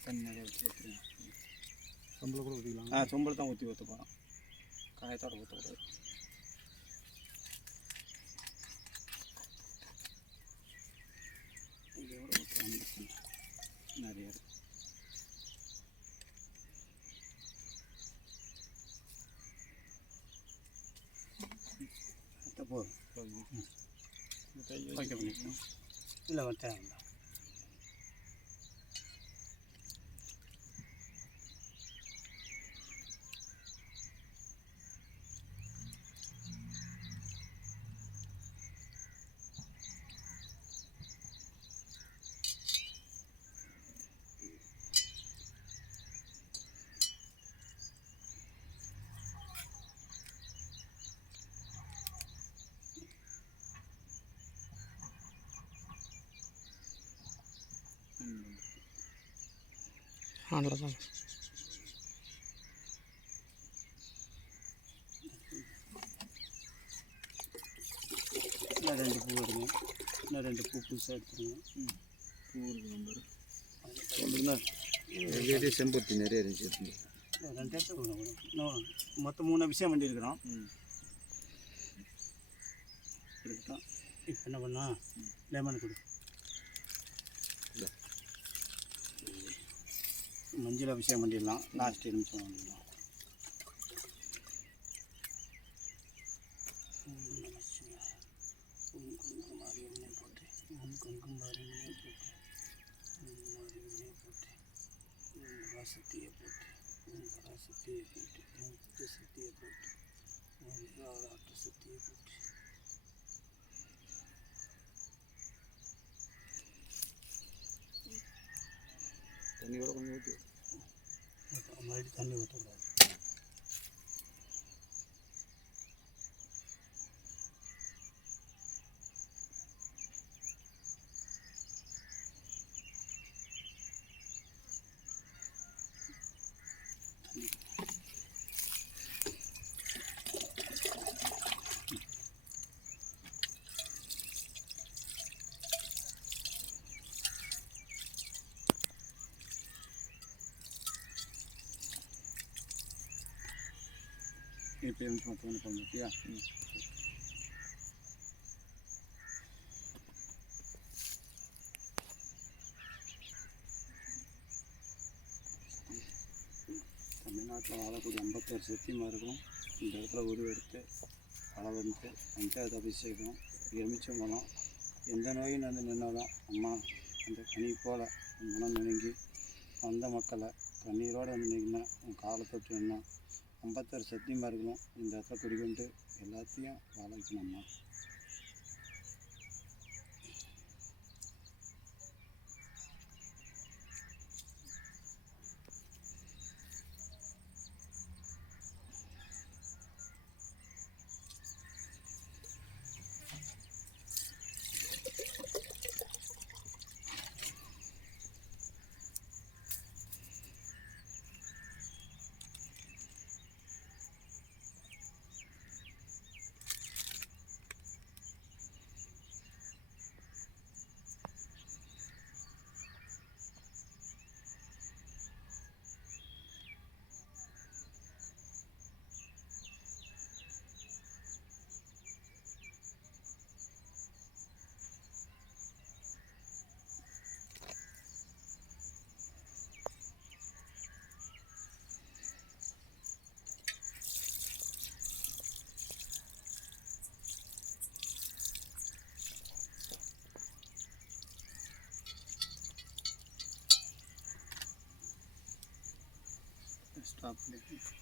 தண்ணி நிறைய ஊற்றி ஊற்றுங்க கூட ஊற்றிக்கலாம் ஆ சொம்பல் தான் ஊற்றி ஊற்ற போகிறோம் காயத்தோட ஊற்றக்கூடாது இதோட நிறைய இருக்கு. அத்தை போதும் ஓகே பண்ணிக்கலாம் இல்லை தேவையில்ல ஆனில் தான் இன்னும் ரெண்டு பூ வருங்க இன்னும் ரெண்டு பூ புதுசாக எடுத்துருங்க. பூ இருக்கு நம்பர் ஒன்றுனா எங்கள்கிட்ட செம்பருத்தி நிறைய இருந்துச்சு. ரெண்டு இன்னும் மொத்தம் மூணு விஷயம் வண்டி இருக்கிறோம் இப்போ என்ன பண்ணா லெமன் கொடு மஞ்சள் அபிஷேகம் பண்ணிடலாம் லாஸ்ட் நிமிஷம் பண்ணிடலாம் ஓம் போட்டு சக்தியை ஓம் சக்தியை போட்டு ஓம் போட்டு தண்ணி கூட கொஞ்சம் ஊற்றி மறுபடியும் தண்ணி ஊற்றக்கூடாது இப்போ நிமிஷம் மொத்தம் பண்ண பார்த்தியா தமிழ்நாட்டில் வாழக்கூடிய ஐம்பத்தாறு இருக்கும் இந்த இடத்துல உருவெடுத்து அளவெடுத்து பஞ்சாயத்து அபிஷேகம் எலுமிச்சம்பழம் எந்த நோயும் வந்து நின்னாலும் அம்மா அந்த கனி போல் மனம் நெருங்கி வந்த மக்களை கண்ணீரோடு வந்து நின்னா உன் காலை தொட்டு ஐம்பத்தாறு சத்தியமார்களும் இந்த இடத்துல குடிக்கொண்டு எல்லாத்தையும் स्टाफ लेते हैं